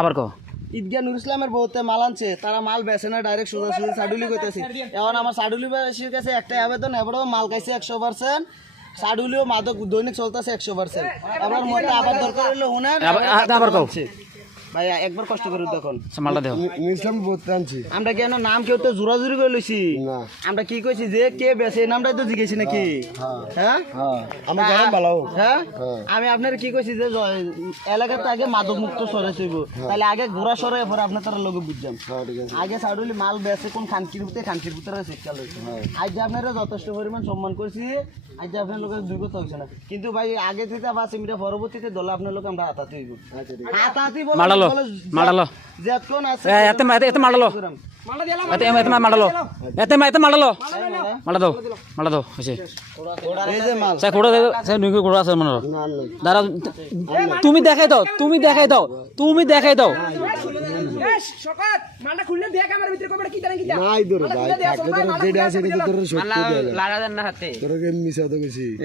আবার কো ঈদগাহ নুর ইসলামের বহুতে মাল আনছে, তারা মাল বেচে না, ডাইরেক্ট সোজাসুজি সাডুলি কইতেছি। এখন আমার সাডুলি বাসীর কাছে একটাই আবেদন, এবারও মাল খাইছে 100%, সাডুলিও মাদক দৈনিক চলতেছে 100%। আমার মতে আবার দরকার হইলো হুনার আবার কো ভাই একবার কষ্ট করে দেখুন মালটা দেও ইসলাম বলতে আনছি আমরা কেন নাম কেউ তো জোরাজুরি করে লইছি না। আমরা কি কইছি যে কে বেচে নামটাই তো জিজ্ঞেসি নাকি হ্যাঁ আমি গরম ভালো হ্যাঁ আমি আপনার কি কইছি যে এলাকাতে আগে মাদক মুক্ত সরে চইব, তাহলে আগে ঘোরা সরে পরে আপনার তারা লোকে বুঝলাম আগে সাডুলি মাল বেচে কোন খানকির ভিতরে শিক্ষা লইছে। আজ যে আপনারা যথেষ্ট পরিমাণ সম্মান করছি, আজ যে আপনার লোকের দুই কথা হইছে না, কিন্তু ভাই আগে থেকে বা সিমিটা পরবর্তীতে দলে আপনার লোক আমরা হাতাতে হইব হাতাতি বলে মাডালো যেতক্ষণ আছে এতে মাডালো মালা দাও হয়েছে এই যে মাল স্যার ঘোড়া ঘোড়া আছে মনে দাঁড়া তুমি দেখাই দাও নাই ধরে ভাই থাকলে ধরে যেটা আছে এটা ধরে সত্যি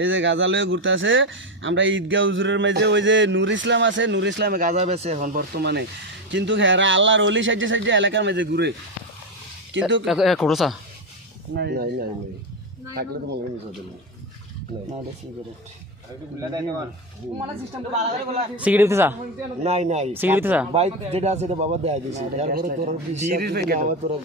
এই যে গাঁজা লয়ে ঘুরতে আছে। আমরা ঈদগাহ হুজুরের মাঝে ওই যে নূর ইসলাম আছে, নূর ইসলামে গাঁজা বেচে এখন বর্তমানে, কিন্তু হেরা আল্লাহর ওলি সাহায্যে এলাকার মাঝে ঘুরে, কিন্তু ঘোড়া নাই নাই নাই থাকলে তো মনে মিশা দেবে সিগারেট দিছা নাই নাই সিগারেট দিছা ভাই যেটা আছে এটা বাবা দেয়া দিছি তারপরে তোর